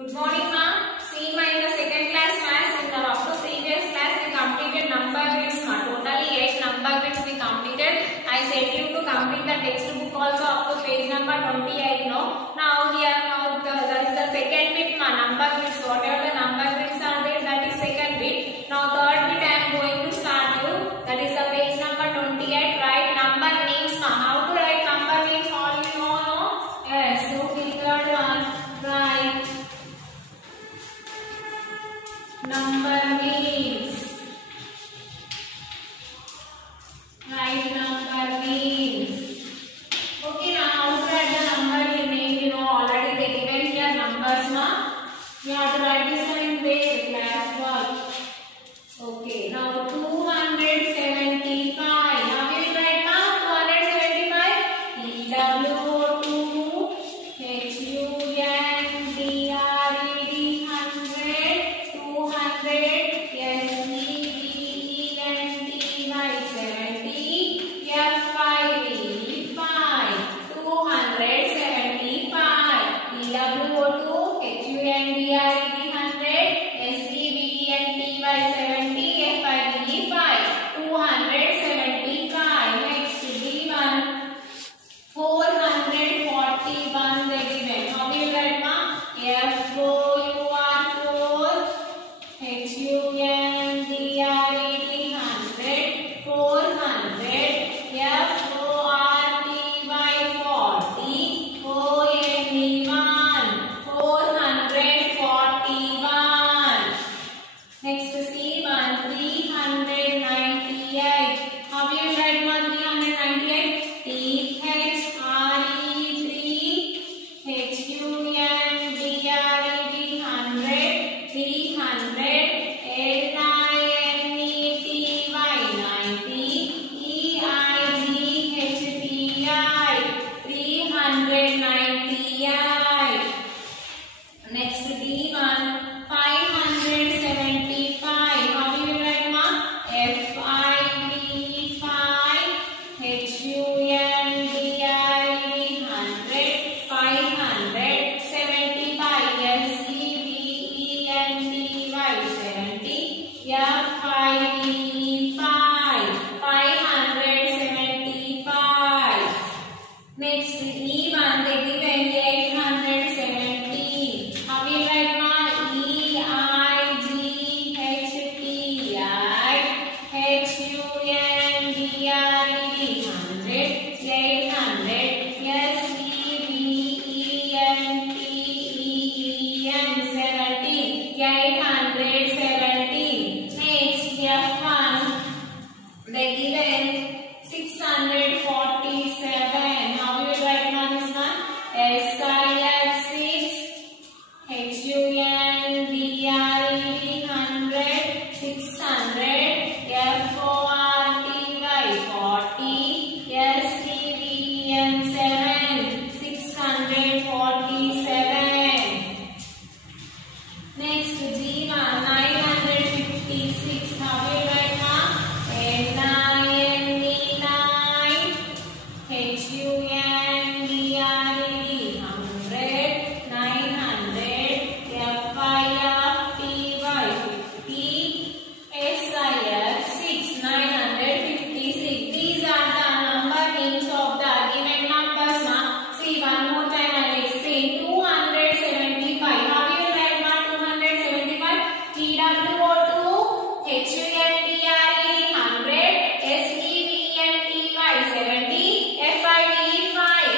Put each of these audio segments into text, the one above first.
Good morning, ma'am. See, ma, in the second class maths, in the up to previous class, we completed number grids, ma. Totally 8 number grids we completed. I said you to complete the textbook also up to page number 28. No. Now here, that is the second bit, ma. Number grids. Whatever the number grids are there, that is second bit. Now third bit I am going to start you. That is the page number 28. Write number names, ma. How to write number names? All you know, no? Yes. So the third one, write number names. Write number names. Okay, now how to write the number name? You know already they given here numbers, ma. You have to write this one in base class work. Okay, now 275. How will you write, ma? 275. EWO2 HUNDRED 100 200 5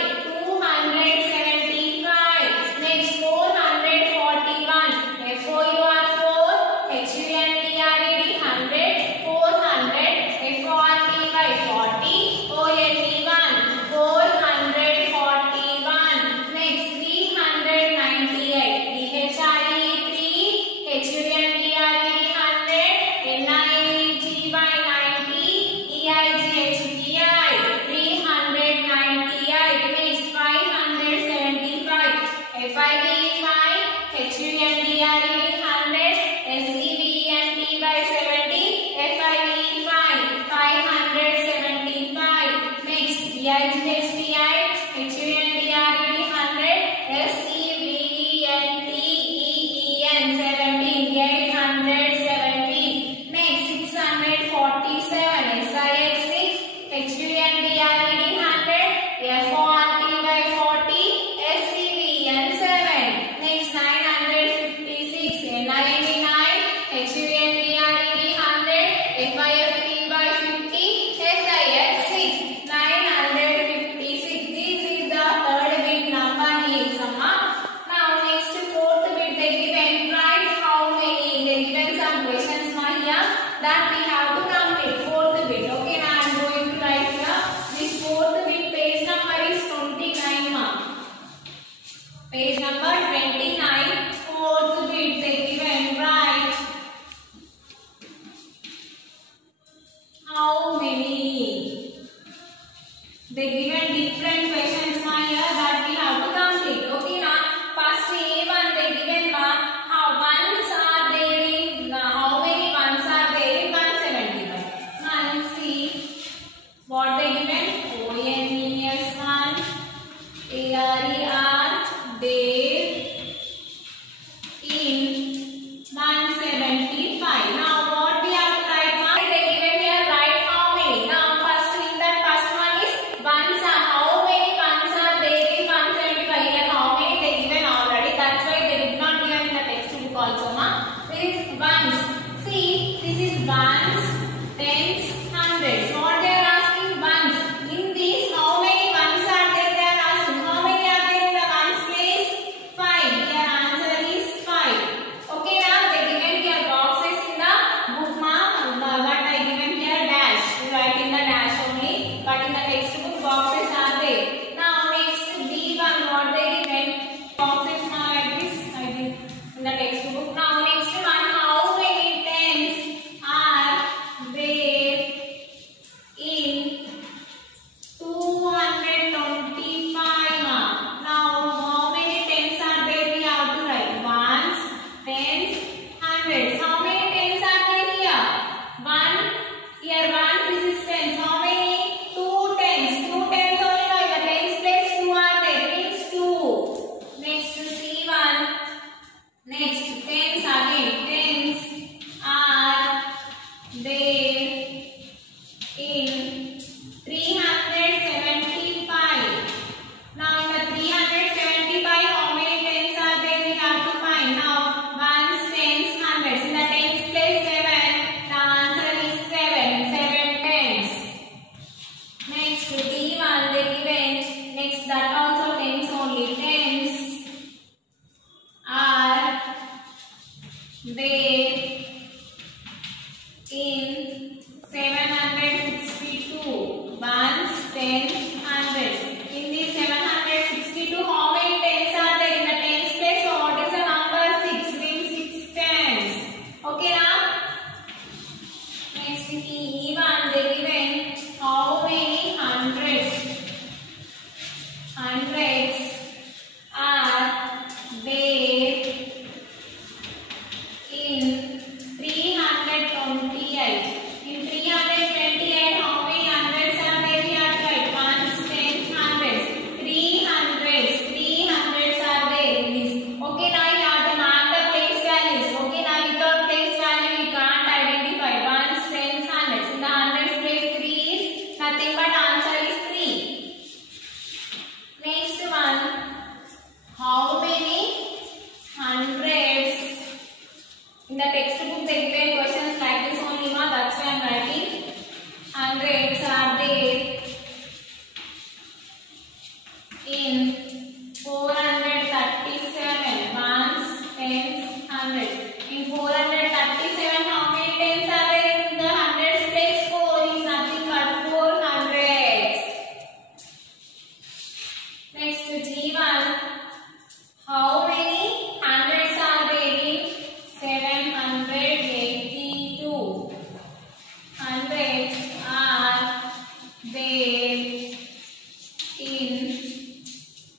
in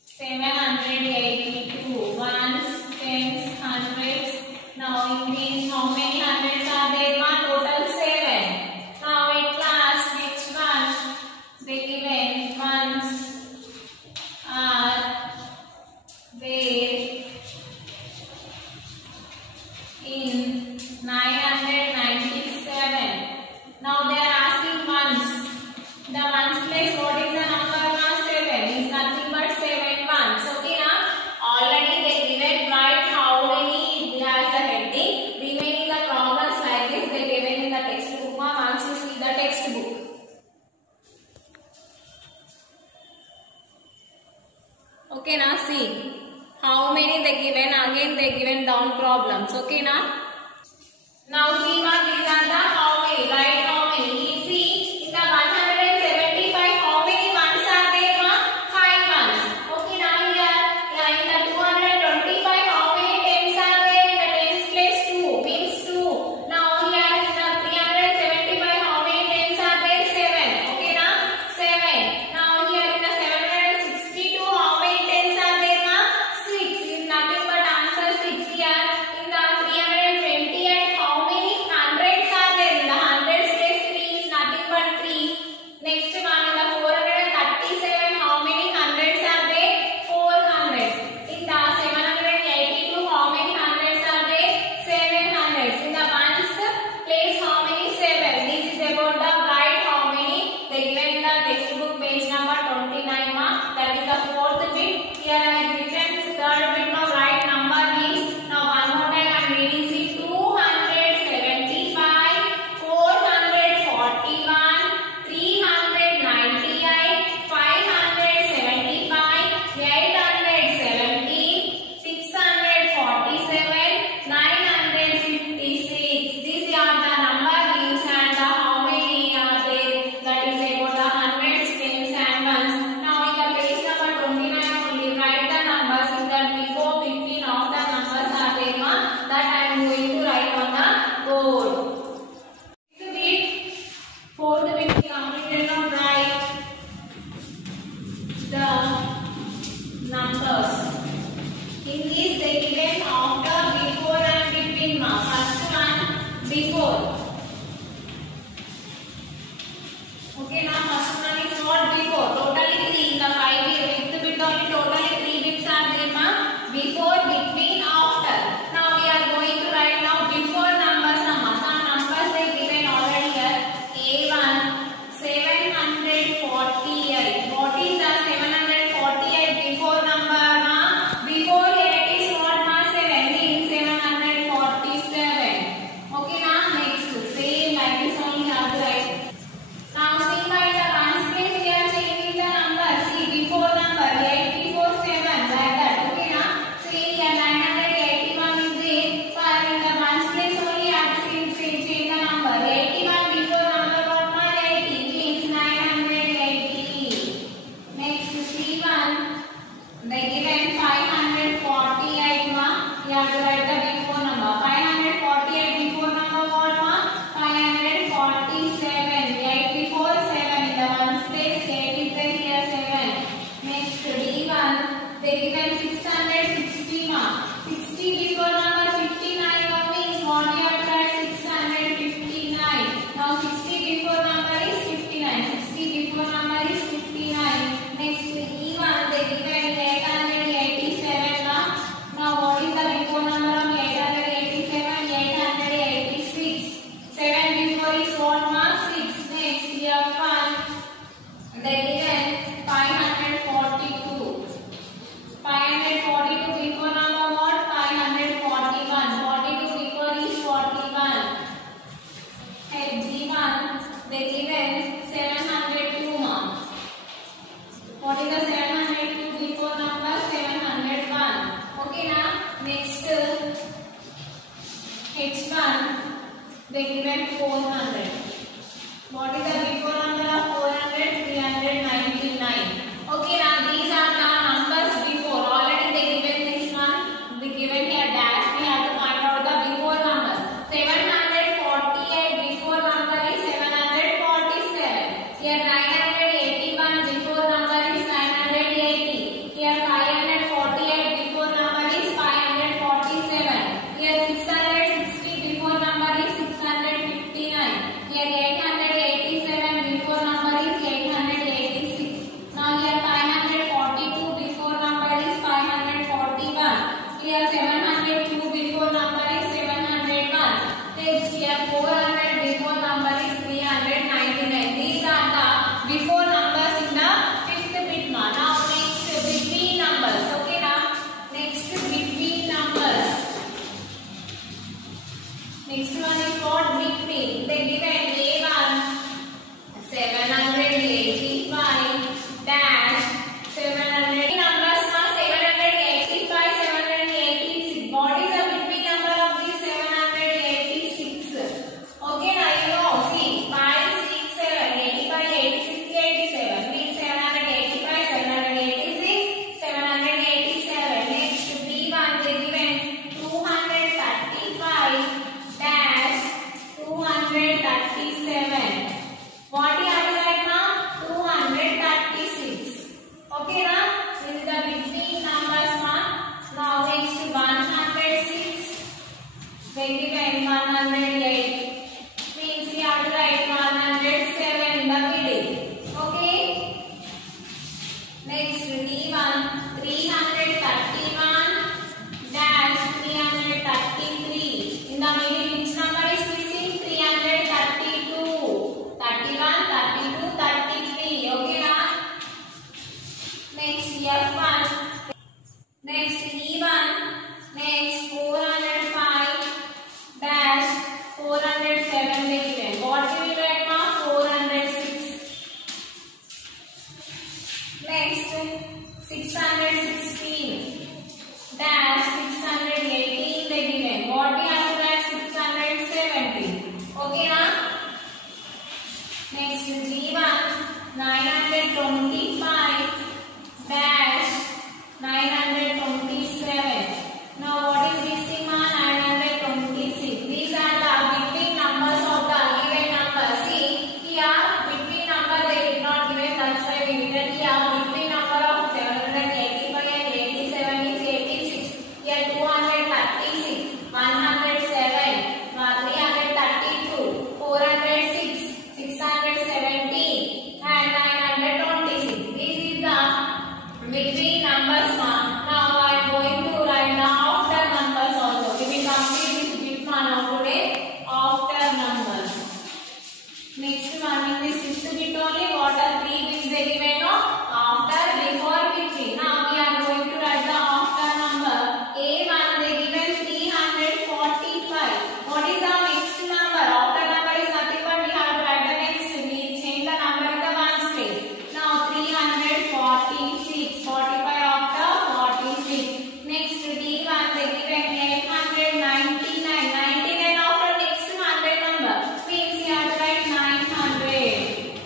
782 ones, tens, hundreds. Now in these, how many hundreds are there? Total 7. Now at last, which one? The given ones are there in 997. Now they are asking ones. The ones place, what is the number? 7 is nothing but 7 ones. Okay, now already they given right how many it has the heading. Remaining the problems like this they given in the textbook. Once you see the textbook. Okay, now see how many they given. Again they given down problems. Okay, now see ma, these are the how many, right? How many? See in the 175 how many ones are there ma? 5 ones. Okay, now here in the 225 how many tens are there? In the tens place 2 means 2. Now here in the 375 how many tens are there? 7. Okay, now 7. Now here in the 762 how many tens are there ma? 6 is nothing but answer 6. Here in the 328 how many hundreds are there? In the hundreds place 3 is nothing but 3. Next one in the 437 how many hundreds are there? 400. In the 782 how many hundreds are there? 700. In the ones place how many? 7. This is about the right how many they given in the textbook page number 29 ma. That is the fourth bit. Here I have written third bit of right number means. Now one more time I am reading. See 275, 441, 398, 575, 817, 647, 956. These are the number names and the how many are there. That is about the hundreds, tens and ones. Now in the page number 29 only write the numbers in the before, between of the numbers are there ma. That I am going to write on the board. Fourth bit we completed. Now write the numbers. In this they given after, before and between ma. First one before. Okay, now first one is what? Before. Totally 3 in the 5 fifth bit only. Totally 3 bits are there ma. Before, between, after. Now we are going to write now before numbers. Some numbers they given already here. A1 748. What is the 748 before number ma? Before 8 is what ma? 7 means 747. Okay, now next same like this only have to write. Now see by the ones place we are changing the number. See before number 8 before 7 like that. Okay, now see here 981 is there. For in the ones place only have to change the number. 81 before number what ma? 80 means 980. Next C1 they given 548 ma. You have to write the before number. 548 before number what ma? 547. 8 before 7 in the ones place 8 is there here 7. Next D1 they given 660 ma. 60 before number 59 ma means what you have to write 659. Now 60 before number is 59. 60 before number is 59. Next E1 they given 887 ma. Now what is the before number of 887? 886. 7 before is what ma? 6. Next F1 they given 542. 542 before number what? 541. 42 before is 41. G1 they given 702 ma. What is the 702 before number? 701. Okay, now next H1 they given 400. What is the before number of 400? 399. Okay, now these are the numbers before. Already they given this one. They given here dash. We have to find out the before numbers. 748 before number is 747. Here 981 before number is 900. they given 108. Means we have to write 107 in the middle. Okay. Next D1 331 dash 333. In the middle which number is missing? 332. 31, 32, 33. Okay na? Next F1. Next E1. Next 405 dash 407 they given. What we will write now? 406. Next 616 dash 618 they given. What we have to write? 617. Okay na? Next G1 925 dash 927. Now what is missing? 926. These are the between numbers of the given number. See here between number they did not given, that's why we written here between number of 785 and 87 is 86. Here 236, 107, 332, 406, 617 and 926. This is the between numbers now. Now I am going to write the after numbers also. We will complete this bit now today. After numbers. Next one in this fifth bit only. What are 3 bits they given? No? After, before, between. Now we are going to write the after number. A1 they given 345. What is the next number? After number is nothing but we have to write the next. We change the number in the ones place. Now 346. 45 after 46. Next D1 they given 899. 99 after next 100 number. Means you have to write 900.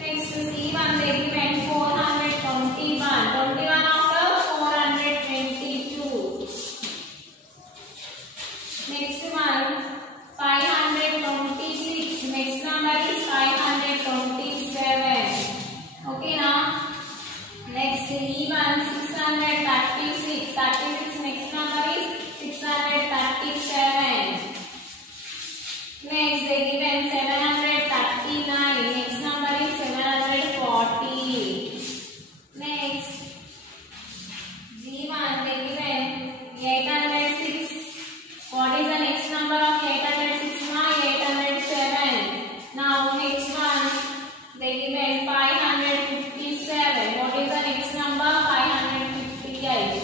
Next C1 they given 421. 21 after 422. Next one 526. Next number is 527. Okay now. Next E1 636. 36 next number is 637. Next they given 739. Next number is 740. Next G1 they given 806. What is the next number of 806? 807. Now next one they given 557. What is the next number? 558.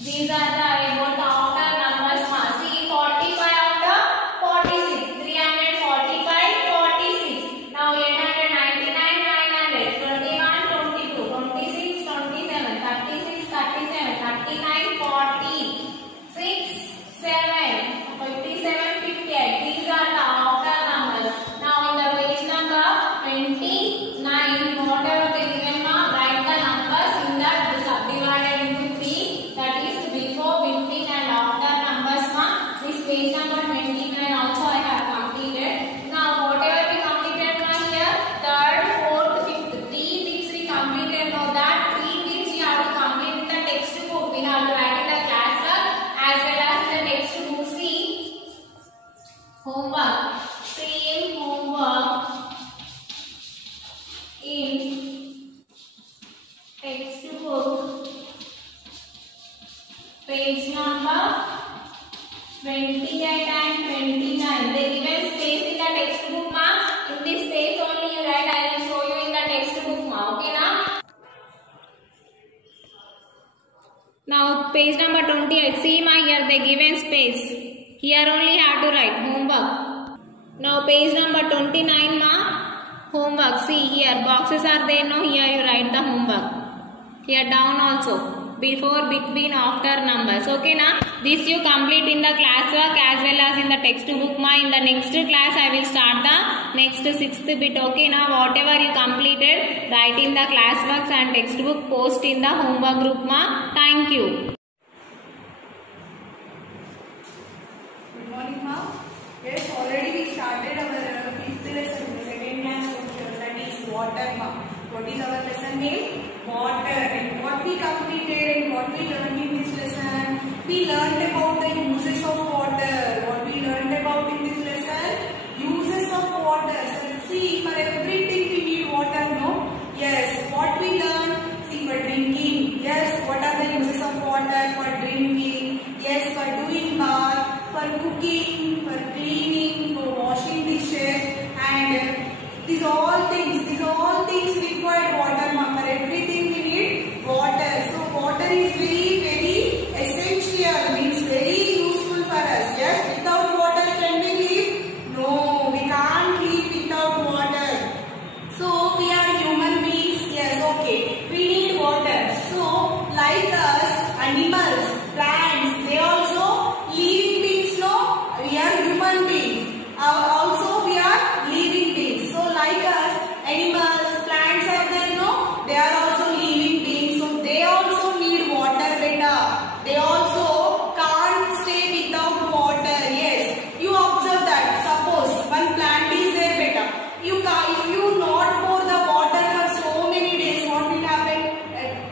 These are the about the after numbers. See 45 after 46. 345, 46. Now 899, 900, 21, 22, 26, 27, 36, 37, 39, 40, 6, 7, 57, 58. These are the after numbers. Now in the page number 29, whatever they given now, write the numbers in that subdivided into 3. That is before, between and after numbers now. This page number 29 also I have completed. Now whatever we completed now here, third, fourth, fifth, 3 bits we completed. Now that 3 bits you have to complete in the textbook. We have to write in the classwork as well as in the textbook. See homework. Same homework in textbook. Page number 28 and 29. They given space in the textbook ma. In this space only you write. I will show you in the textbook ma. Okay na? Now page number 28. See ma, here they given space. Here only have to write homework. Now page number 29 ma. Homework. See here boxes are there. No, here you write the homework. Here down also. Before, between, after numbers. Okay na? This you complete in the classwork as well as in the textbook ma. In the next class I will start the next 6th bit. Okay na? Whatever you completed, write in the classworks and textbook, post in the homework group ma. Thank you. Good morning ma. Yes, already we started our 5th lesson, the 2nd class lecture, that is water ma. What is our lesson name? Water. And what we completed and what we learned in this lesson? We learned about the uses water for drinking, yes, for doing bath, for cooking, for cleaning, for washing dishes, and these all things require water. For everything we need water. So water is very essential, means very useful for us. Yes, without water can we live? No, we can't live without water. So we are human beings. Yes, okay. We need water. So like us, animals, plants, they also living beings. No, we are human beings. Also we are living beings. So like us, animals, plants are there. No, they are also living beings. So they also need water. Beta. They also can't stay without water. Yes, you observe that. Suppose one plant is there. Beta. If you not pour the water for so many days, what will happen?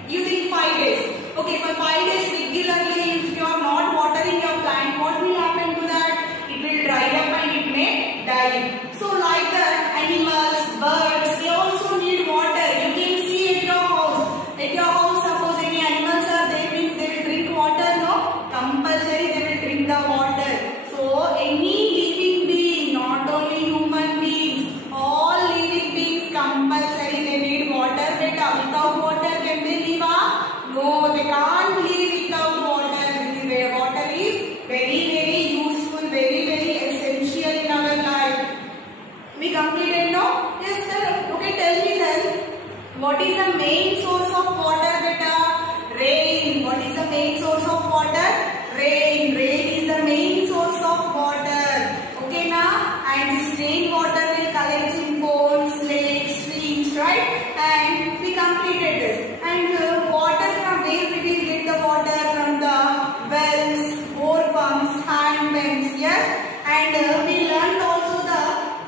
You think 5 days. Okay, for 5 days regularly, if you are not watering your plant, what will happen to that? It will dry up and it may die. So like that, animals, birds, they also need water. You can see at your house. At your house, suppose any animals are there, means they will drink water. No, compulsory they will drink the water. So any living being, not only human beings, all living beings compulsory they need water. Beta. Without water can they live? No, they can't live without water. Water is very useful, very essential in our life. We completed now? Yes sir. Okay, tell me then, what is the main source of water? Beta? Rain. What is the main source of water? Rain. Rain is the main source of water. Okay now? And this rain water will collect in ponds, lakes, streams, right? And we completed this. And water, from where we will get the water? From the wells, bore pumps, hand pumps. Yes? And we learned also the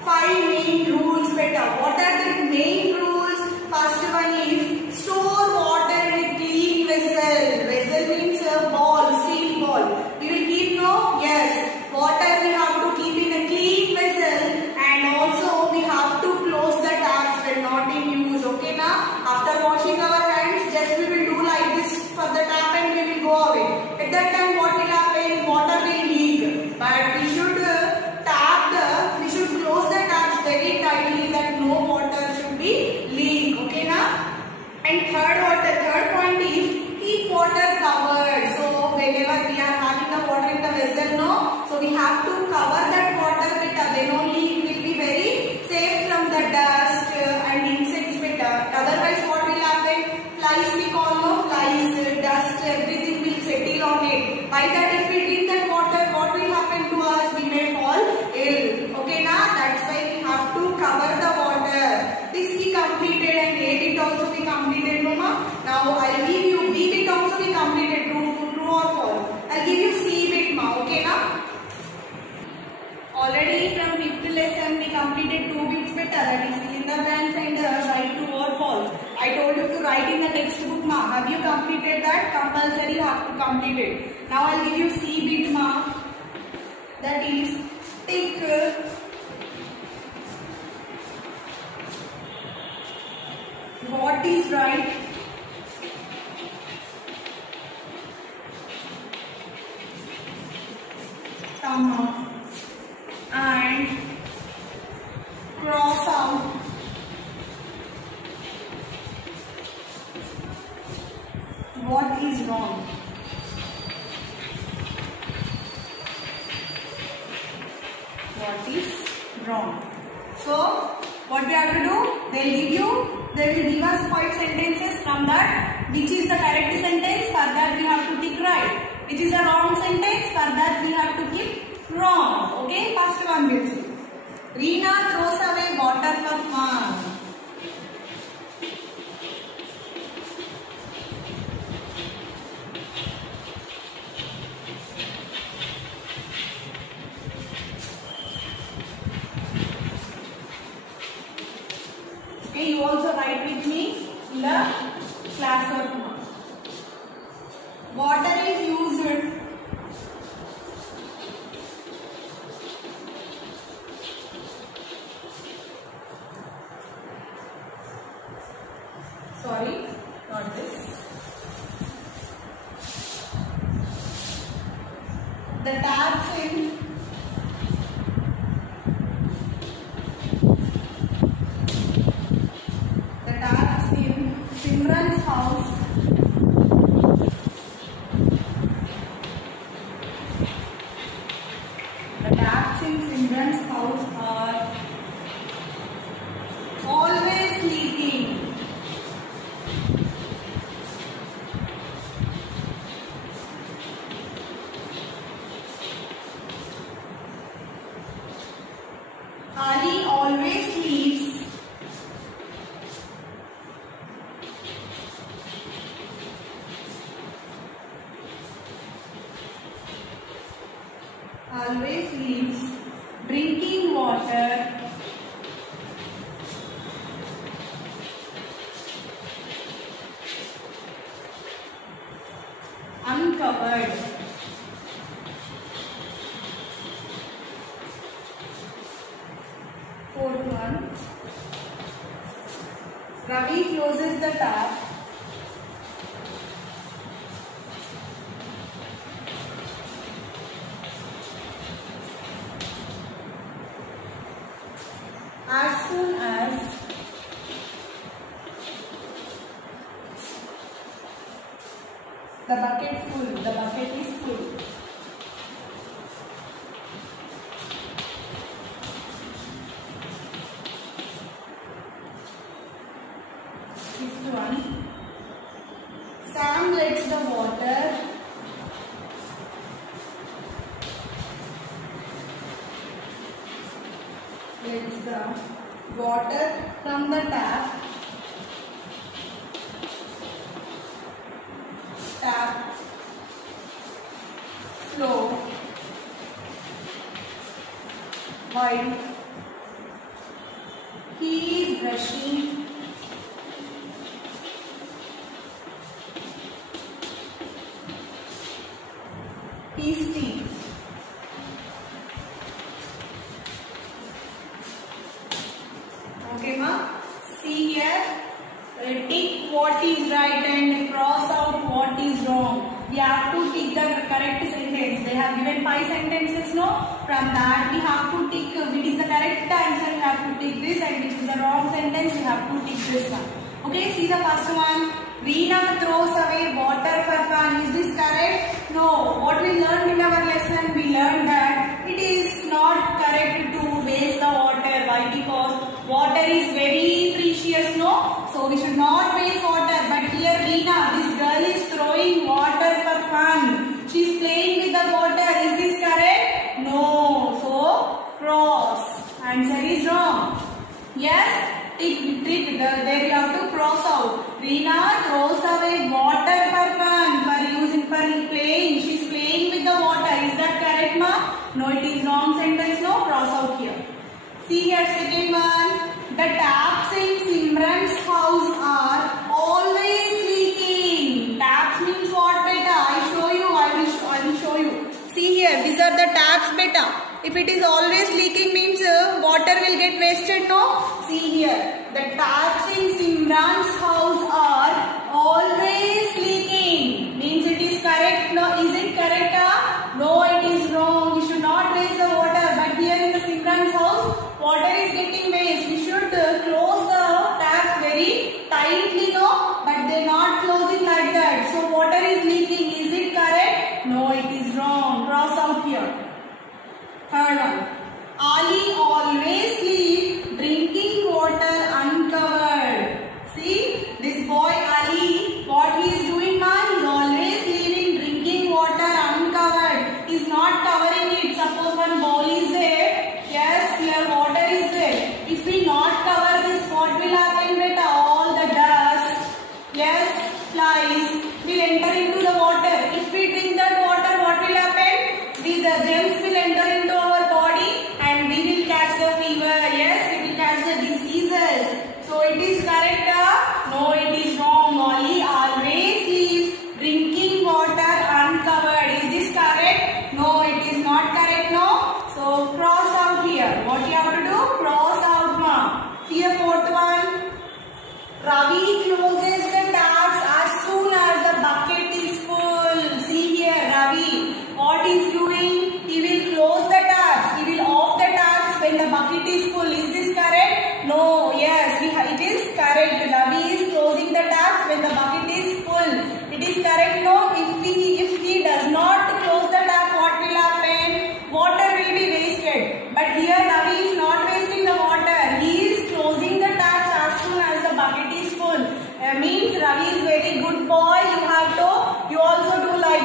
5 main rules. Beta. What are the main rules? First one is store water in a clean vessel. Vessel means a ball, steel ball. We will keep, no? Yes. Water we have to keep in a clean vessel, and also we have to close the taps when not in use. Okay now? After washing our hands, just we will do like this for the tap and we will go away. At that time what will happen? Water will leak. But we should we should close the taps very tightly that no water should be leak. Okay now? And third point is keep water covered. So whenever we are having the water in the vessel, no, so we have to cover that water. Beta. Then only it will be very safe from the dust and insects. Beta. Otherwise what will happen? Flies, we call, no, flies, dust, everything will settle on it. By that, if we drink that water, what will happen to us? We may fall ill. Okay now? That's why we have to cover the water. This we completed, and A bit also we completed, Mama. Now I'll give you B bit also we completed. True or false? I'll give you C bit, Ma. Okay now? Already from 5th lesson we completed 2 bits. Beta. That is fill in the blanks and write true or false. I told you to write in the textbook, Ma. Have you completed that? Compulsory you have to complete it. Now I'll give you C bit, Ma. That is tick what is right, comma, and cross out what is wrong. What is wrong. So what we have to do? They will give us 5 sentences. From that, which is the correct sentence? For that we have to tick right. Which is the wrong sentence? For that we have to keep wrong. Okay, first one will see. Reena throws away water for fun. Okay, you also write with me in the classroom. Water is used sorry, not this. the taps in Simran's house are always leaking. Ali always leaves drinking water uncovered. Fourth one. Ravi closes the tap as soon as the bucket is full. Fifth one. Sam lets the water from the tap flow while he is brushing his teeth. Okay, ma? See here, tick what is right and cross out what is wrong. We have to tick the correct sentence. They have given 5 sentences, no? From that we have to tick which is the correct answer. We have to tick this, and which is the wrong sentence. We have to tick this one. Okay, see the first one. Reena throws away water for fun. Is this correct? No. What we learned in our lesson? We learned that it is not correct to waste the water. Why? Because water is very precious, no? So we should not waste water. But here Reena, this girl is throwing water for fun. She is playing with the water. Is this correct? No. So cross. Answer is wrong. Yes? Tick. There you have to cross out. Reena throws away water for fun, for playing. She is playing with the water. Is that correct, ma? No, it is wrong sentence. No, cross out here. See here, second one. The taps in Simran's house are always leaking. Taps means what, beta? I will show you. See here, these are the taps, beta. If it is always leaking means water will get wasted, no? See here, the taps in Simran's house are always leaking. Means it is correct, no? Is it correct? No, it is wrong. We should not waste the water. But here in the Simran's house, water is getting waste. We should close the taps very tightly, no? But they are not closing like that. So water is leaking. Is it correct? No, it is wrong. Cross out here. Third one. Ali always leaves drinking water uncovered. See, this boy Ali, what he is doing, man? He is always leaving drinking water uncovered. He is not covering it. Suppose one bowl is there. Yes, here water is there. If we not cover this, what will happen, beta? All the dust, yes, flies will enter into the water. If we drink that water, what will happen? The germs will enter into our body and we will catch the fever. Yes, we will catch the diseases. So it is correct? No, it is wrong. Ali always leaves drinking water uncovered. Is this correct? No, it is not correct. No. So cross out here. What you have to do? Cross out, ma. See the fourth one. Ravi closes the taps as soon as the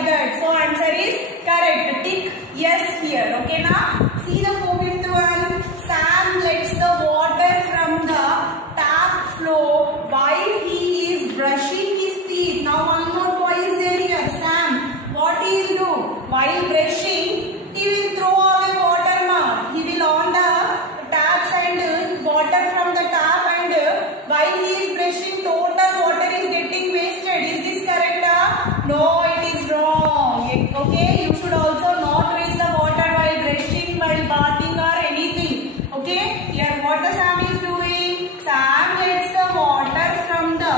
like that. So answer is correct. Tick yes here. Okay now. See the fifth one. Sam lets the water from the tap flow while he is brushing his teeth. Now one more boy is there here. Sam, what he will do? While brushing, he will throw away water now. He will on the taps and water from the tap, and while he is brushing, total water is getting wasted. Is this correct? No, it is wrong. Okay, you should also not waste the water while brushing, while bathing or anything. Okay, here what the Sam is doing? Sam lets the water from the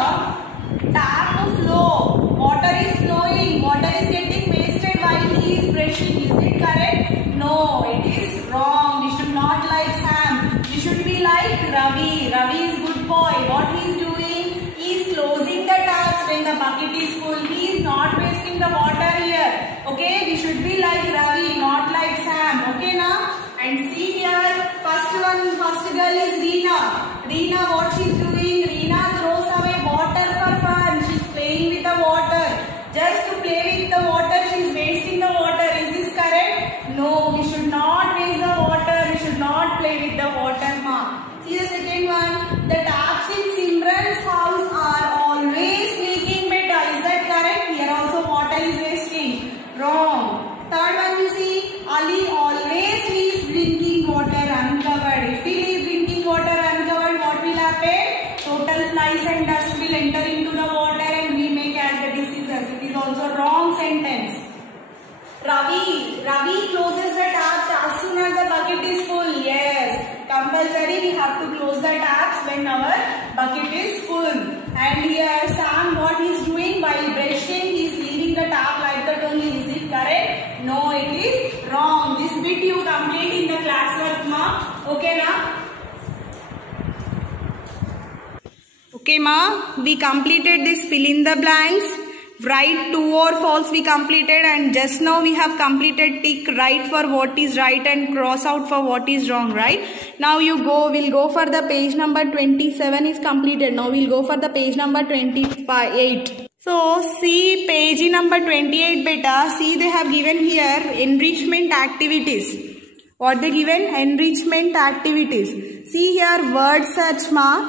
tap flow. Water is flowing. Water is getting wasted while he is brushing. Is it correct? No, it is wrong. We should not like Sam. We should be like Ravi. Ravi is good boy. What he is doing? He is closing the taps when the bucket is full. He is not wasting the water here. Okay, we should be like Ravi, not like Sam. Okay now? And see here, first girl is Reena. Reena, what she is doing? Reena throws away water for fun. She is playing with the water. Just to play with the water, she is wasting the water. Is this correct? No, we should not waste the water. We should not play with the water, ma. See the second one. The taps in Simran's house are always leaking, beta. Is that correct? Here also water is wasting. Wrong. Third one you see. Ali always leaves drinking water uncovered. If we leave drinking water uncovered, what will happen? Total flies and dust will enter into the water and we may catch the diseases. It is also wrong sentence. Ravi closes the taps as soon as the bucket is full. Yes, compulsory we have to close the taps when our bucket is full. And here Sam, what he is doing while brushing, he is leaving the tap like that only. Is it correct? No, it is wrong. This bit you complete in the classwork, ma. Okay na? Okay ma, we completed this fill in the blanks. Write true or false we completed, and just now we have completed tick right for what is right and cross out for what is wrong, right? Now we'll go for the page number 27 is completed. Now we'll go for the page number 28. So see page number 28 beta, see they have given here enrichment activities. What they given? Enrichment activities. See here word search ma.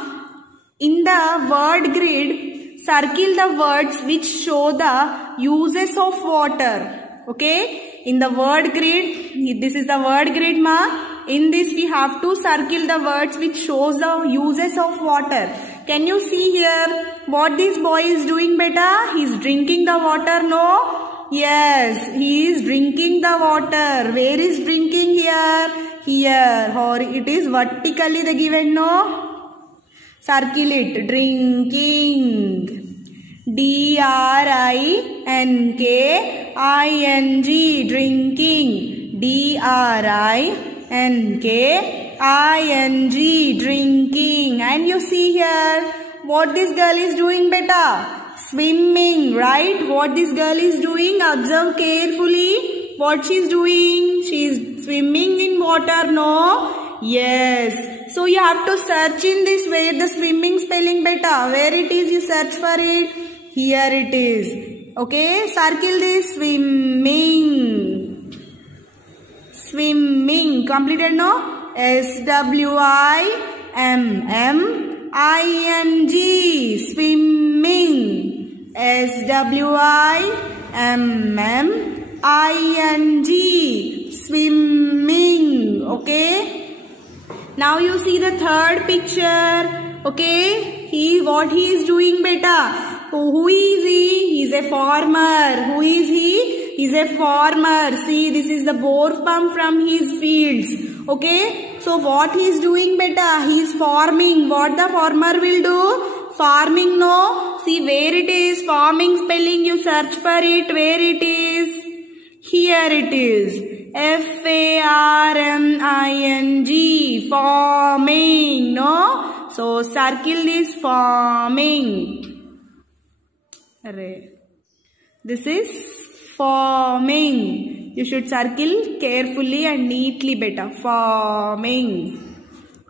In the word grid, circle the words which show the uses of water. Okay. In the word grid, this is the word grid ma. In this we have to circle the words which shows the uses of water. Can you see here what this boy is doing beta? He is drinking the water, no? Yes, he is drinking the water. Where is drinking here? Here. Or it is vertically the given, no? Circle it. Drinking. D-R-I-N-K-I-N-G. Drinking. D-R-I-N-K-I-N-G. Drinking. And you see here what this girl is doing beta? Swimming, right? What this girl is doing? Observe carefully. What she is doing? She is swimming in water, no? Yes. So you have to search in this where the swimming spelling beta. Where it is, you search for it. Here it is. Okay. Circle this. Swimming. Swimming. Completed, no? S-W-I-M-M-I-N-G. Swimming. S-W-I-M-M-I-N-G. Swimming. Okay. Now you see the third picture. Okay. What he is doing beta? Who is he? He is a farmer. Who is he? He is a farmer. See, this is the bore pump from his fields. Okay. So what he is doing beta? He is farming. What the farmer will do? Farming, no? See where it is. Farming spelling, you search for it. Where it is? Here it is. F-A-R-M-I-N-G. Farming, no? So circle this. Farming. This is farming. You should circle carefully and neatly beta. Farming.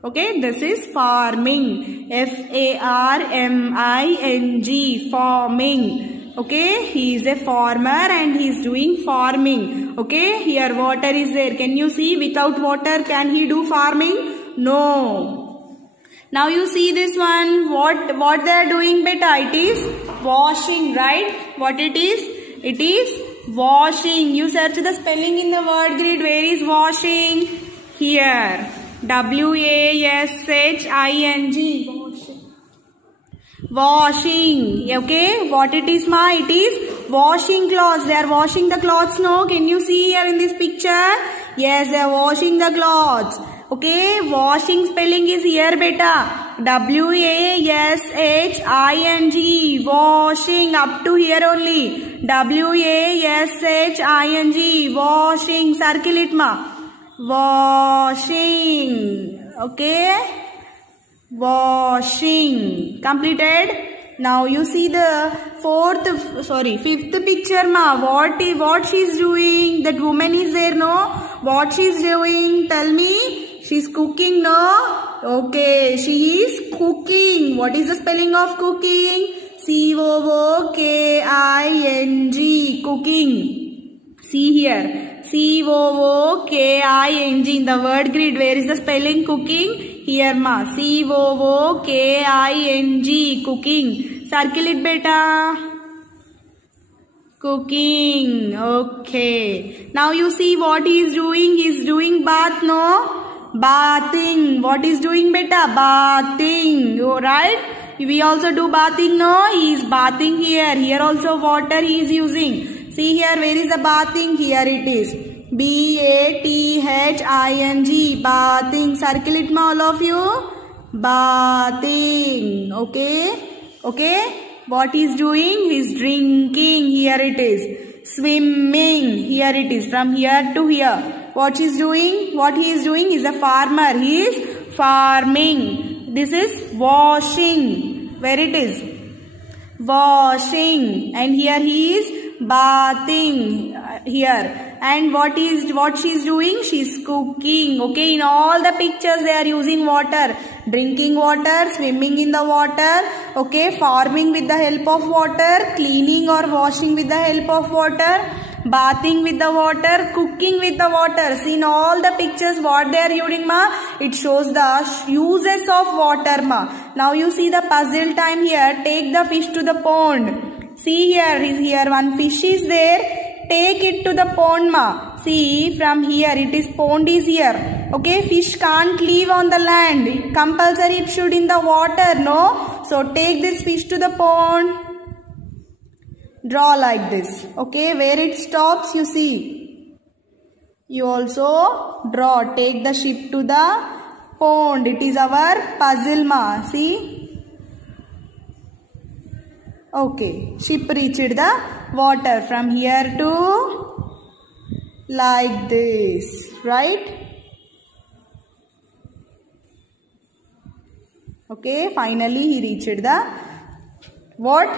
Okay, this is farming. F-A-R-M-I-N-G. Farming. Okay, he is a farmer and he is doing farming. Okay, here water is there. Can you see? Without water, can he do farming? No. Now you see this one. What they are doing, beta? It is washing, right? What it is? It is washing. You search the spelling in the word grid. Where is washing? Here. W-A-S-H-I-N-G. Washing. Okay, what it is, ma? It is washing clothes. They are washing the clothes, no? Can you see here in this picture? Yes, they are washing the clothes. Okay, washing spelling is here, beta. W-A-S-H-I-N-G. Washing, up to here only. W-A-S-H-I-N-G. Washing. Circle it, ma. Washing. Okay. Washing. Completed. Now you see the fifth picture, ma. What she is doing? That woman is there, no? What she is doing? Tell me. She is cooking, no? Okay, she is cooking. What is the spelling of cooking? C-O-O-K-I-N-G. Cooking. See here. C-O-O-K-I-N-G. In the word grid, where is the spelling cooking? Here, ma. C-O-O-K-I-N-G. Cooking. Circle it, beta. Cooking. Okay. Now you see what he is doing. He is doing bath, no? Bathing. What is doing, beta? Bathing. Alright? We also do bathing, no? He is bathing here. Here also water he is using. See here, where is the bathing? Here it is. B-A-T-H-I-N-G. Bathing. Circle it, ma, all of you. Bathing. Okay? Okay? What he is doing? He is drinking. Here it is. Swimming. Here it is. From here to here. What he is doing? What he is doing is a farmer. He is farming. This is washing. Where it is? Washing. And here he is bathing. Here. And what she is doing? She is cooking. Okay, in all the pictures they are using water. Drinking water, swimming in the water. Okay, farming with the help of water. Cleaning or washing with the help of water. Bathing with the water, cooking with the water. See, in all the pictures what they are using, ma? It shows the uses of water, ma. Now you see the puzzle time here. Take the fish to the pond. See here one fish is there. Take it to the pond, ma. See, from here it is pond is here. Okay, fish can't live on the land. Compulsory it should in the water, no? So take this fish to the pond. Draw like this. Okay, where it stops, you see. You also draw. Take the ship to the pond. It is our puzzle, ma. See. Okay, ship reached the water from here to like this, right? Okay, finally he reached the what?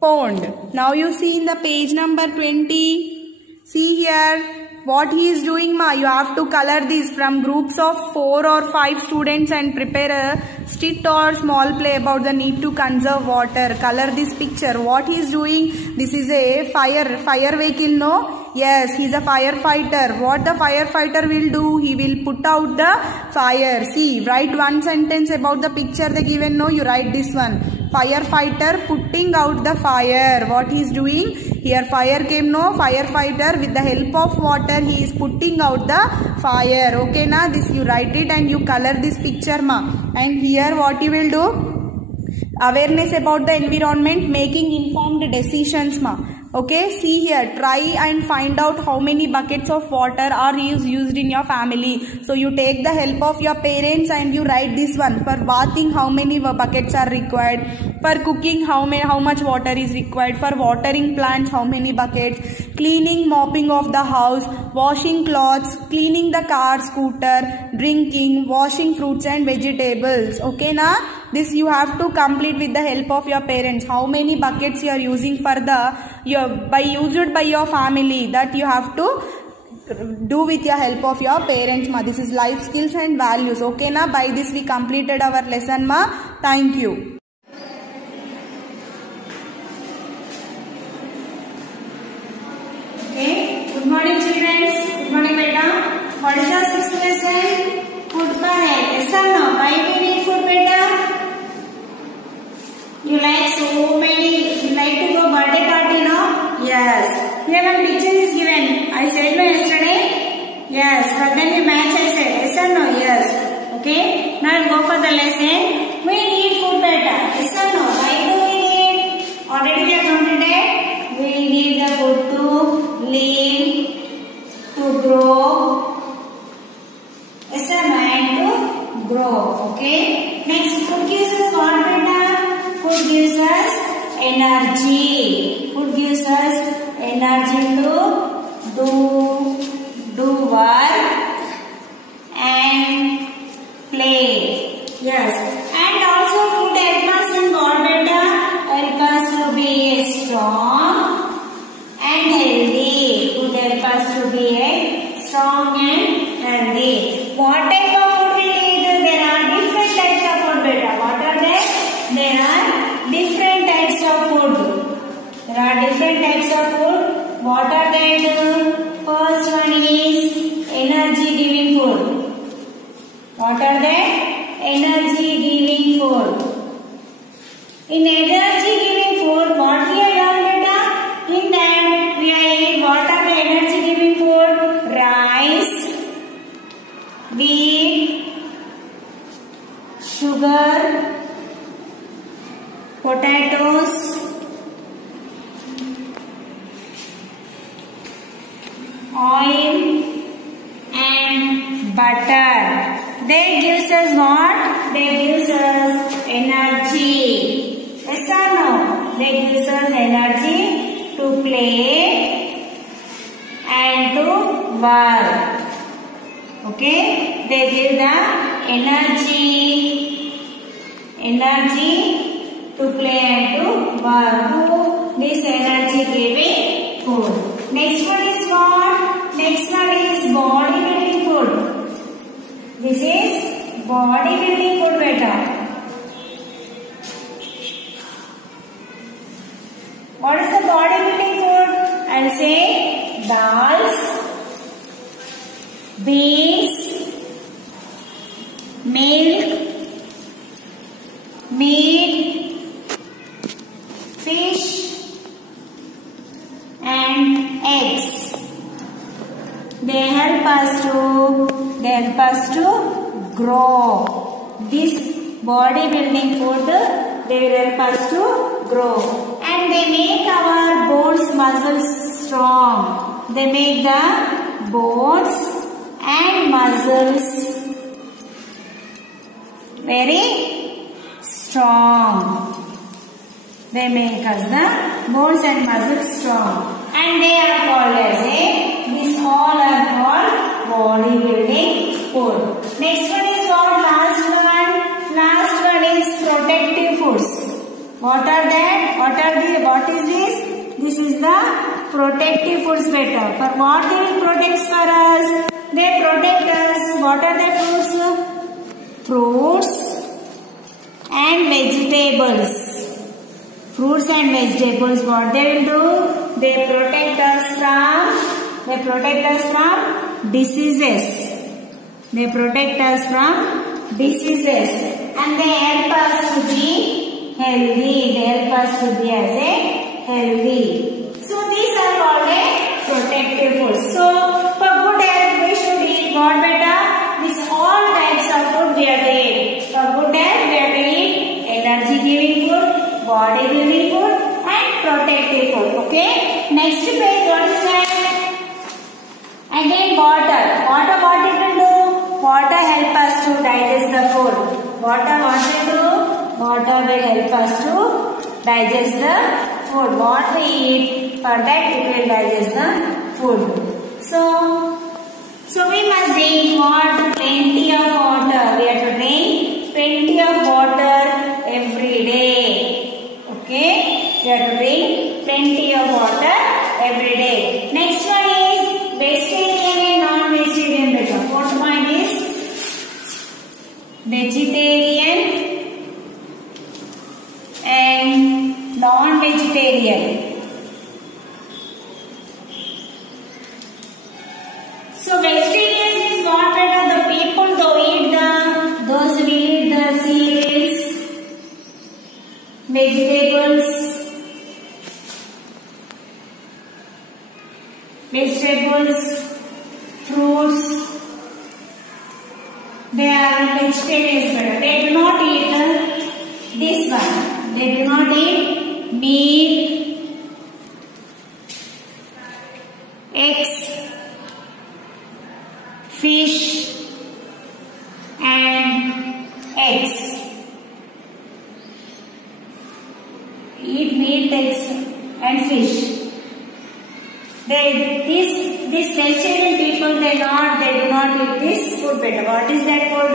Pond. Now you see in the page number 20. See here what he is doing, ma. You have to color this from groups of 4 or 5 students and prepare a street or small play about the need to conserve water. Color this picture. What he is doing? This is a fire vehicle, no? Yes, he is a firefighter. What the firefighter will do? He will put out the fire. See, write one sentence about the picture they given, no? You write this one. Firefighter putting out the fire. What he is doing? Here fire came, no? Firefighter with the help of water he is putting out the fire. Okay, na? This you write it and you color this picture, ma. And here what you will do? Awareness about the environment, making informed decisions, ma. Okay, see here, try and find out how many buckets of water are used in your family. So you take the help of your parents and you write this one. For bathing, how many buckets are required? For cooking, how much water is required? For watering plants, how many buckets? Cleaning, mopping of the house, washing clothes, cleaning the car, scooter, drinking, washing fruits and vegetables. Okay, na? This you have to complete with the help of your parents. How many buckets you are using for used by your family, that you have to do with your help of your parents, ma. This is life skills and values. Okay, na? By this we completed our lesson, ma. Thank you. What is the sixth lesson? Food for health. Yes or no? Why we need food, beta? You like so many. You like to go birthday party, no? Yes. Here one picture is given. I said no yesterday. Yes. But then we match. I said yes or no? Yes. Okay. Now go for the lesson. We need food, beta. Yes or no? Why do we need? Already we have completed. We need the food to live, to grow. Yes or no? And to grow. Okay. Next, food gives us what, beta? Food gives us energy. Food gives us energy to do work and play. Yes. And also food help us in what, beta? Help us to be strong and healthy. Food help us to be strong and healthy. What type of food we need? There are different types of food, beta. What are they? There are different types of food. There are different types of food. What are they? First one is energy giving food. What are they? Energy giving food. In energy giving food, what we have done, beta? In that we are eating. What are the energy giving food? Rice, wheat, sugar, potatoes, oil and butter. They gives us what? They gives us energy. Yes or no? They gives us energy to play and to work. Okay? They give the energy to play and to work. This energy giving food. Next one is what? Next one is bodybuilding food. This is bodybuilding food, beta. What is the bodybuilding food? I will say dals, beans, milk, meat, fish and eggs. They help us to grow. This bodybuilding food, they will help us to grow. And they make our bones, muscles strong. They make the bones and muscles very strong. They make us the bones and muscles strong. And they are called as these all are called bodybuilding food. Next one is what? Last one. Last one is protective foods. What are that? What is this? This is the protective foods, beta. For what they will protect for us? They protect us. What are the fruits? Fruits and vegetables. Fruits and vegetables, what they will do? They protect us from diseases. They protect us from diseases. And they help us to be healthy. They help us to be as a healthy. So these are called a protective foods. So for good health we should eat what, beta? These all types of food we have to eat. For good health we have to eat energy giving food, body building food and protective food. Okay. Next page, what is that? Again water. What it will do? Water help us to digest the food. Water what will do? Water will help us to digest the food. What we eat, for that it will digest the food. So we must drink what? Plenty of water. We have to drink plenty of water every day. Okay? We have to drink plenty of water every day. Next one is vegetarian and non-vegetarian, beta. Fourth point is vegetarian and non-vegetarian. So vegetarian is vegetables, fruits. They are vegetarians, but they do not eat this one. They do not eat meat, eggs, fish and eggs. Eat meat, eggs and fish. These vegetarian people, they do not eat this food better. What is that food?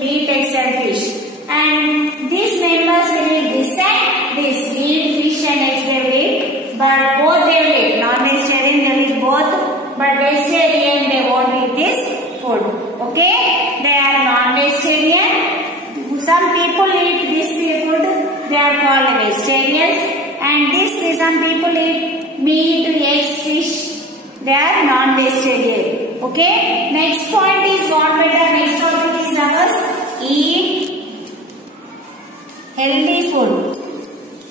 Meat, eggs and fish. And these members will eat this and this. Meat, fish and eggs they will eat. But both they will eat. Non-vegetarian they will eat both. But vegetarian they won't eat this food. Okay? They are non-vegetarian. Some people eat this food. They are called vegetarians. And some people eat meat, eggs, fish. They are non-vegetarian. Okay? Next point is what better? Next topic is ours. Eat healthy food.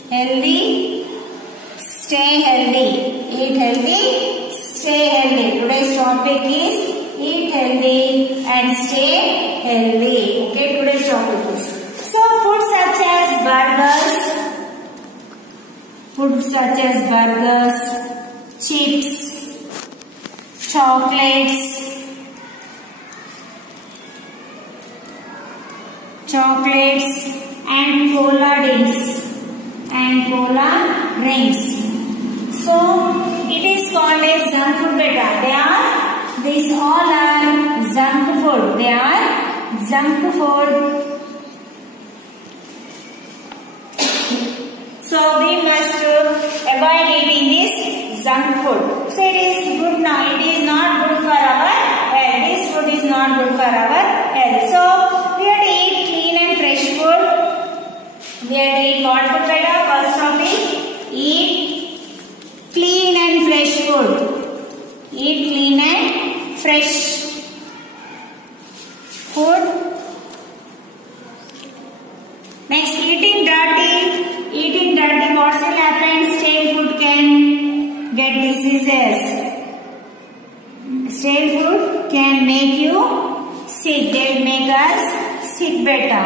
Healthy, stay healthy. Eat healthy, stay healthy. Today's topic is eat healthy and stay healthy. Okay, today's topic is. So, food such as burgers, chips, chocolates and cola drinks. So it is called as junk food beta. These all are junk food. They are junk food. So we must avoid eating this junk food. So it is good now. It is not good for our health. This food is not good for our health. So we have to eat clean and fresh food. We have to eat what food better? First topic, eat clean and fresh food. Eat clean and fresh food. Next, eating dirty. What will happen? Stale food can get diseases. Stale food can make you sick. They will make us sick better.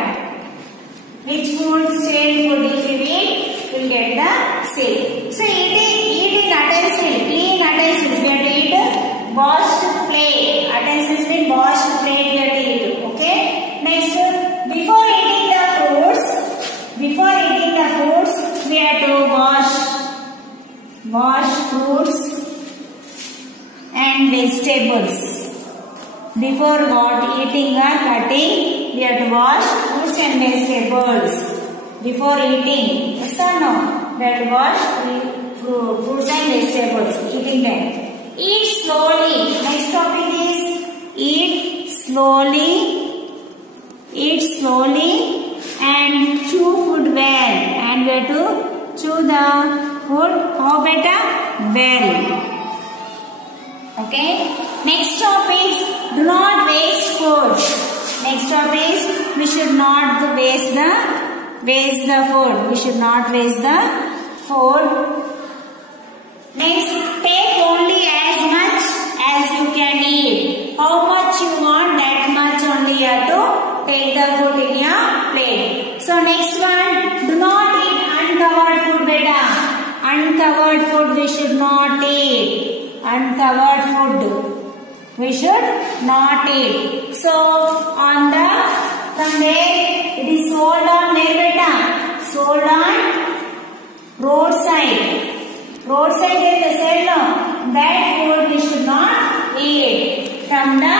Which food? Stale food. If you eat, you will get the sick. So eating utensils, clean utensils. We have to eat washed plate. Utensils mean washed plate we have to eat. Okay. Next, before eating the fruits, we have to wash fruits and vegetables. Before eating or cutting, we have to wash fruits and vegetables. Before eating, yes or no? We have to wash fruits and vegetables. Eating them. Eat slowly. Next topic is eat slowly. Eat slowly and chew food well. And we have to chew the food how better? Well. Okay. Next topic, do not waste food. Next topic is we should not waste the food. We should not waste the food. Next, take only as much as you can eat. How much you want, that much only you have to take the food in your plate. So next one, do not eat uncovered food beta. Uncovered food we should not eat. Uncovered food we should not eat. So from where it is sold on where beta? Sold on roadside. Roadside is the sale. That food we should not eat. From the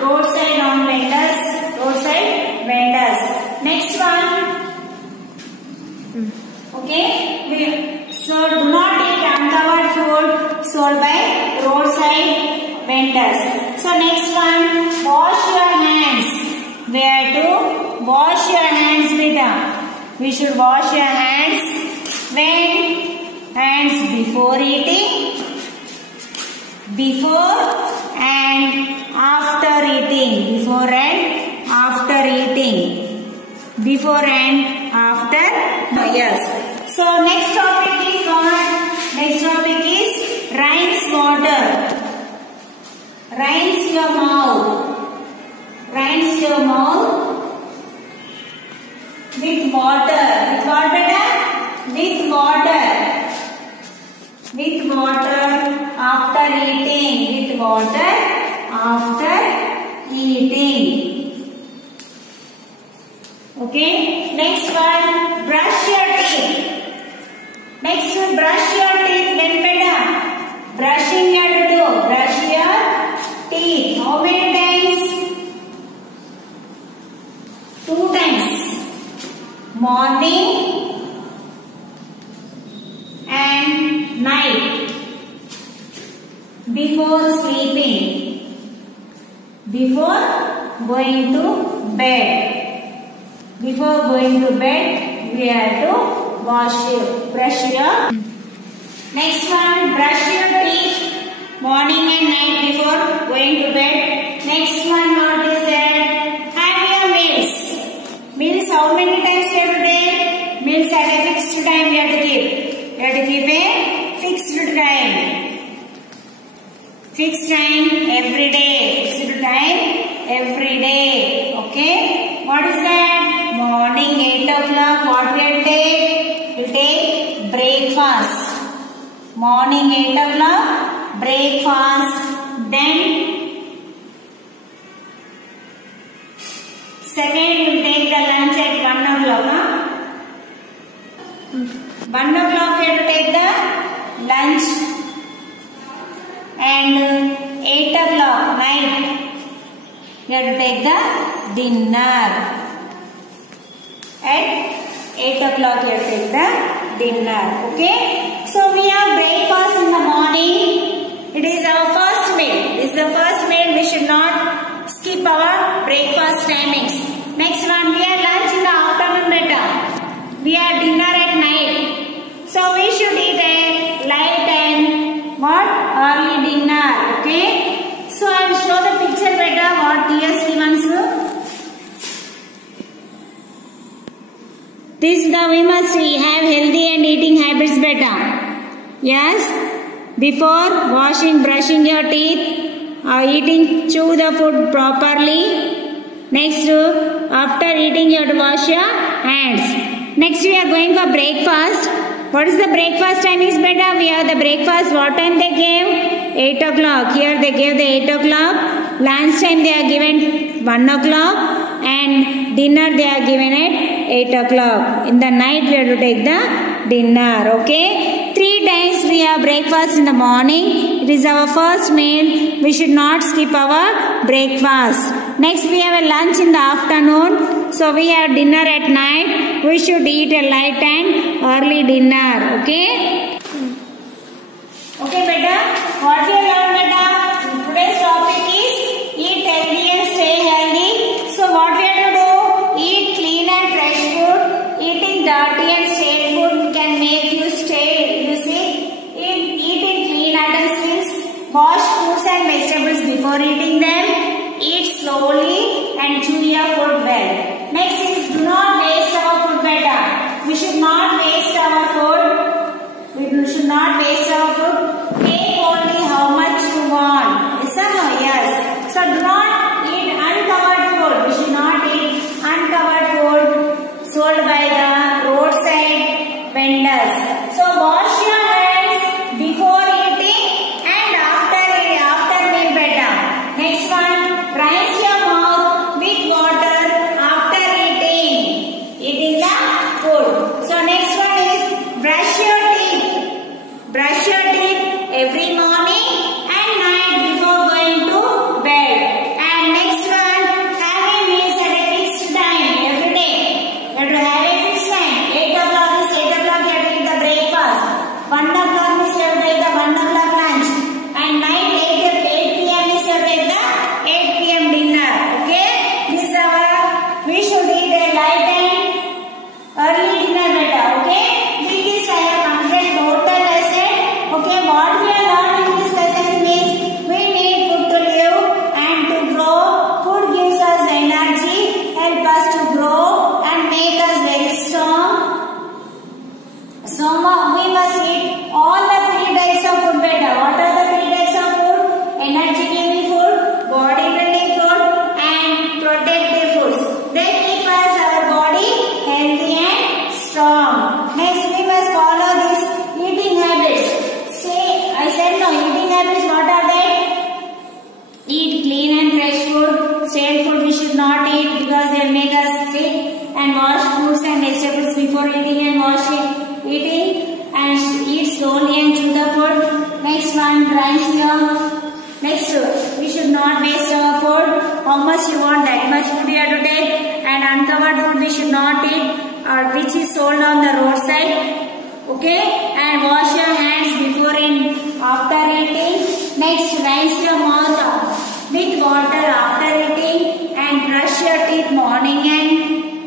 roadside on vendors. Roadside vendors. Next one. Okay. So do not eat uncovered food sold by roadside vendors. So next one, wash your hands. We have to wash your hands beta. We should wash your hands when? Hands before eating, before and after eating. Before and after eating. Before and after. Yes. So next topic is what? Next topic is rinse water. with water after eating. With water after eating. Okay. Next one, brush your teeth. Next one, brush your teeth. When better? Brushing you have to do. Brush your teeth. How many times? 2 times. Morning and night. Before sleeping. Before going to bed. Before going to bed, we have to brush your. Next one, brush your teeth morning and night before going to bed. Next one, what is that? Have your meals. Meals, how many times you have to take? Meals at a fixed time you have to keep. You have to keep a fixed time. Fixed time every day. Fixed time every day. Okay. What is that? Morning 8 o'clock. What will take? We'll take breakfast. Morning 8 o'clock. Breakfast. Then second we'll take the lunch at 1 o'clock. 1 o'clock we have to take the lunch. And 8 o'clock night you have to take the dinner. At 8 o'clock you have to take the dinner. Okay. So we have breakfast in the morning. It is our first meal. It is the first meal. We should not skip our breakfast timings. Next one, we have lunch in the afternoon better. We have dinner at night. So we should eat a light and what? Early dinner. Okay. So I will show the picture better what dear Stevens. This we must have healthy and eating habits better. Yes. Before washing, brushing your teeth, eating, chew the food properly. Next, after eating, you have to wash your hands. Next, we are going for breakfast. What is the breakfast time is better? We have the breakfast. What time they gave? 8 o'clock. Here they gave the 8 o'clock. Lunch time they are given 1 o'clock. And dinner they are given at 8 o'clock. In the night we have to take the dinner. Okay. 3 times we have breakfast in the morning. It is our first meal. We should not skip our breakfast. Next we have a lunch in the afternoon. So we have dinner at night. We should eat a light and early dinner. Okay. Okay beta. What we have learned beta? Today's topic is eat healthy and stay healthy. So what we have to do? Eat clean and fresh food. Eating dirty and stale food can make you stale. You see, eating clean utensils. Wash fruits and vegetables before eating them. Eat slowly and chew your food well. Next is do not waste our food better. We should not waste our food. We should not waste our food. Take only how much you want. Yes or no? Yes. So do not eat uncovered food. We should not eat uncovered food sold by the roadside vendors. So wash your hands before eating and after meal better. Next one, rinse your mouth with water after eating the food. So next one is brush your teeth. Brush slowly and chew the food. Next one, rinse here. Next, we should not waste our food. How much you want, that much food you have to take. And uncovered food we should not eat, which is sold on the roadside. Okay, and wash your hands before and after eating. Next, rinse your mouth with water after eating and brush your teeth morning and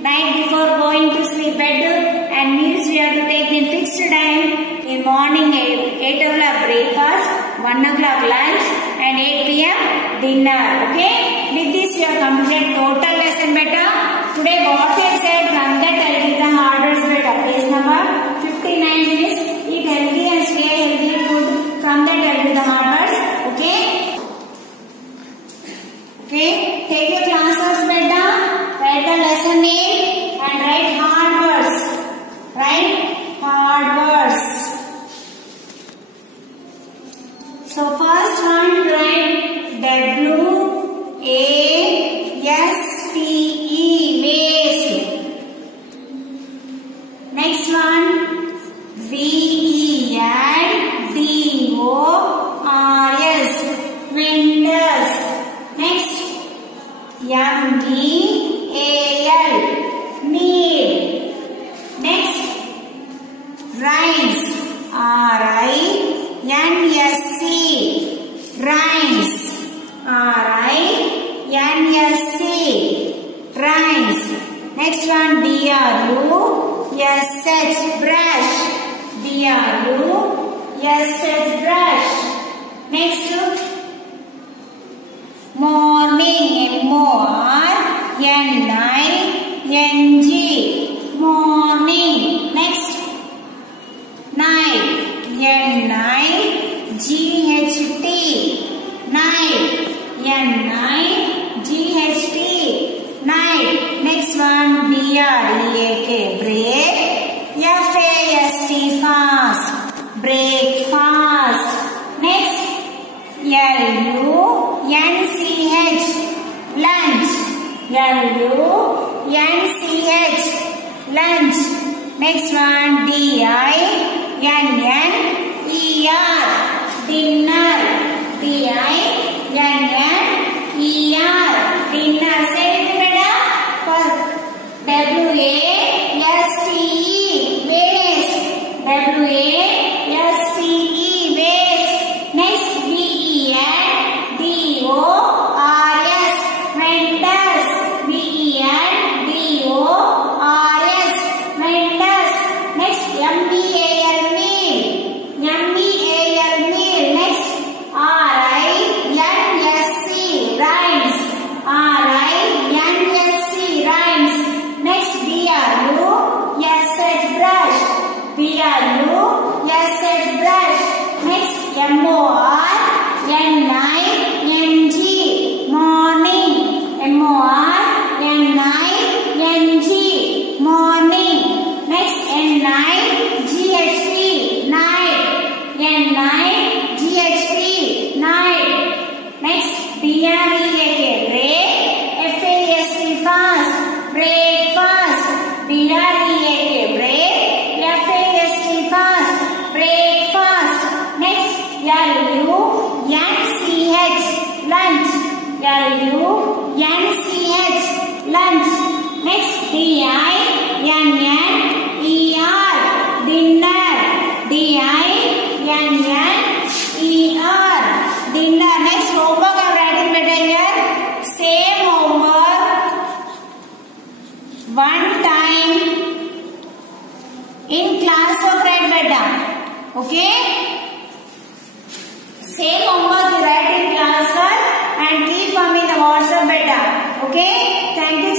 night before going to sleep. And meals we have to take in fixed time. In morning 8 o'clock breakfast, 1 o'clock lunch and 8 p.m. dinner. Okay, with this we have completed total lesson beta. Today what I said, from that I will give the orders beta. Page number 59 is eat healthy and stay healthy food. From that I will give the orders. Okay. Okay. Take your classes beta. Write the lesson name and write hard words. Write hard words. So first one, write W-A-S-T-E, waste. Next one, V-E-N-D-O-R-S, windows. Next, M-E-A-L, meal. Next, rinse, R-I-N-S-C, rinse, R-I-N-S-C, rinse. Next one, B-R-U-S-H, brush, B-R-U-S-H, brush. Next, morning, M-O-R-N-I-N-G, morning. Next, night, N-I-G-H-T, night, N-I-G-H-T, night. Next one, B-R-E-A-K, break, F-A-S-T, fast, breakfast. Next, L-U-N-C-H, lunch, L-U-N-C-H, lunch. Next one, D-I-N-N-E-R, dinner, D-I-N-N-E-R, dinner. Say it together. W-A-S-T-E, waste, W-A-S-T-E, waste. Next, V-E-N-D-O-R-S, vendors, V-E-N-D-O-R-S, vendors. Next, M-E-A-L, meal, M-E-A-L, meal. Next, R-I-N-S-C, rinse, R-I-N-S-C, rinse. Next, B-R-U-S-H, brush, B-R-U-S-H, brush. Next, M-O-R-N-I-N-G, morning, M-O-R-N-I-N-G, morning. Next, N-I-G-H-T, night, N-I-G-H-T, night. Next, B-R-E-A-K, break, F-A-S-T, fast, breakfast, B-R-E-A-K, break, F-A-S-T, fast, breakfast. Next, L-U-N-C-H, lunch, L-U-N-C-H, lunch. Next, D-I-N-N-E-R, dinner, D-I-N-N-E-R, dinner. Next, homework I am writing better here. Same homework one time in class of write better. Okay? Same homework you write in class and keep coming the WhatsApp better. Okay? Thank you.